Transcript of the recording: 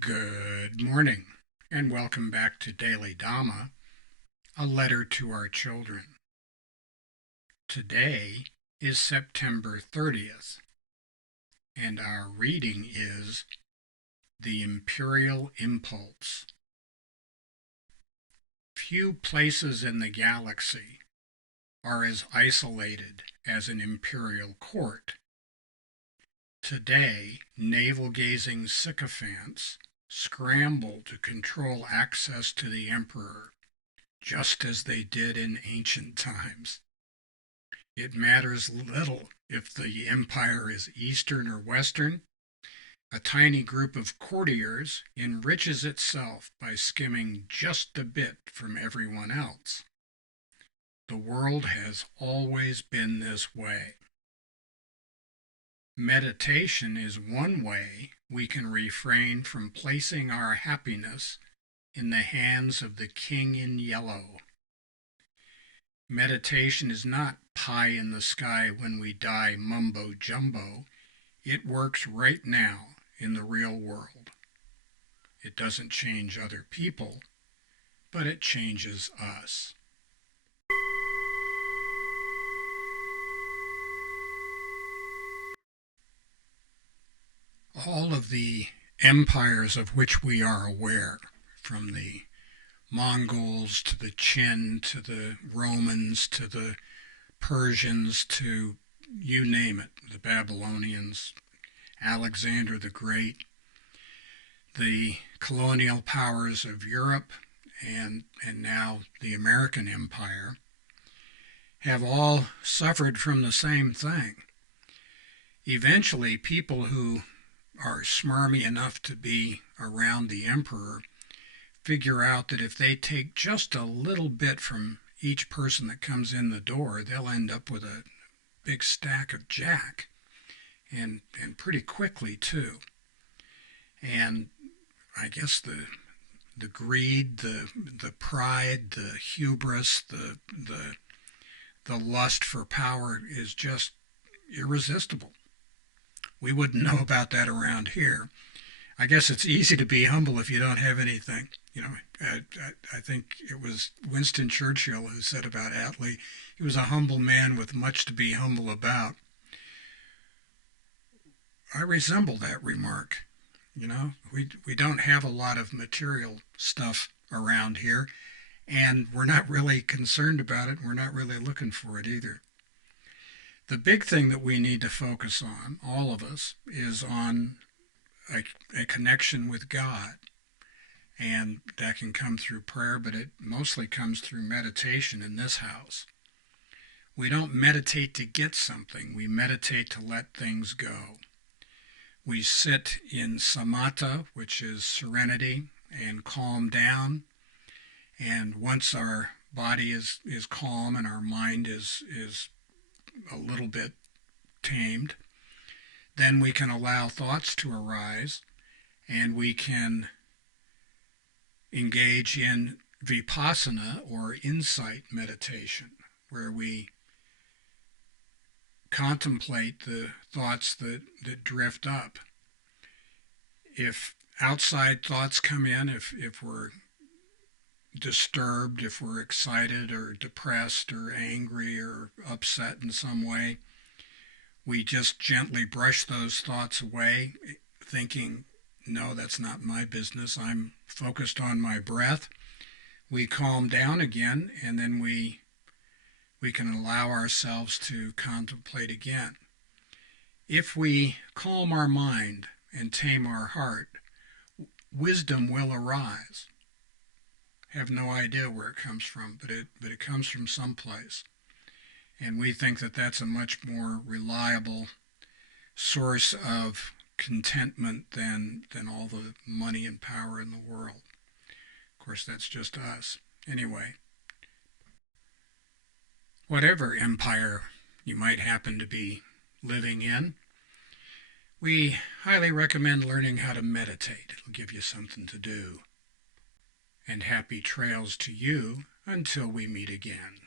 Good morning, and welcome back to Daily Dhamma, a letter to our children. Today is September 30th, and our reading is The Imperial Impulse. Few places in the galaxy are as isolated as an imperial court. Today, navel-gazing sycophants scramble to control access to the emperor, just as they did in ancient times. It matters little if the empire is Eastern or Western. A tiny group of courtiers enriches itself by skimming just a bit from everyone else. The world has always been this way. Meditation is one way we can refrain from placing our happiness in the hands of the king in yellow. Meditation is not pie in the sky when we die mumbo jumbo. It works right now in the real world. It doesn't change other people, but it changes us. All of the empires of which we are aware, from the Mongols to the Qin to the Romans to the Persians to you name it, the Babylonians, Alexander the Great, the colonial powers of Europe, and now the American Empire, have all suffered from the same thing. Eventually, people who are smarmy enough to be around the emperor figure out that if they take just a little bit from each person that comes in the door, they'll end up with a big stack of jack, and pretty quickly too. And I guess the greed, the pride, the hubris, the lust for power is just irresistible. We wouldn't know about that around here. I guess it's easy to be humble if you don't have anything. I think it was Winston Churchill who said about Attlee, he was a humble man with much to be humble about. I resemble that remark. We don't have a lot of material stuff around here, and we're not really concerned about it. We're not really looking for it either. The big thing that we need to focus on, all of us, is on a connection with God. And that can come through prayer, but it mostly comes through meditation in this house. We don't meditate to get something. We meditate to let things go. We sit in samata, which is serenity, and calm down. And once our body is calm and our mind is a little bit tamed, then we can allow thoughts to arise, and we can engage in vipassana, or insight meditation, where we contemplate the thoughts that drift up. If outside thoughts come in, if we're disturbed, if we're excited or depressed or angry or upset in some way, we just gently brush those thoughts away, thinking, no, that's not my business. I'm focused on my breath. We calm down again, and then we can allow ourselves to contemplate again. If we calm our mind and tame our heart, wisdom will arise. Have no idea where it comes from, but it comes from someplace. And we think that that's a much more reliable source of contentment than all the money and power in the world. Of course, that's just us. Anyway, whatever empire you might happen to be living in, we highly recommend learning how to meditate. It'll give you something to do. And happy trails to you until we meet again.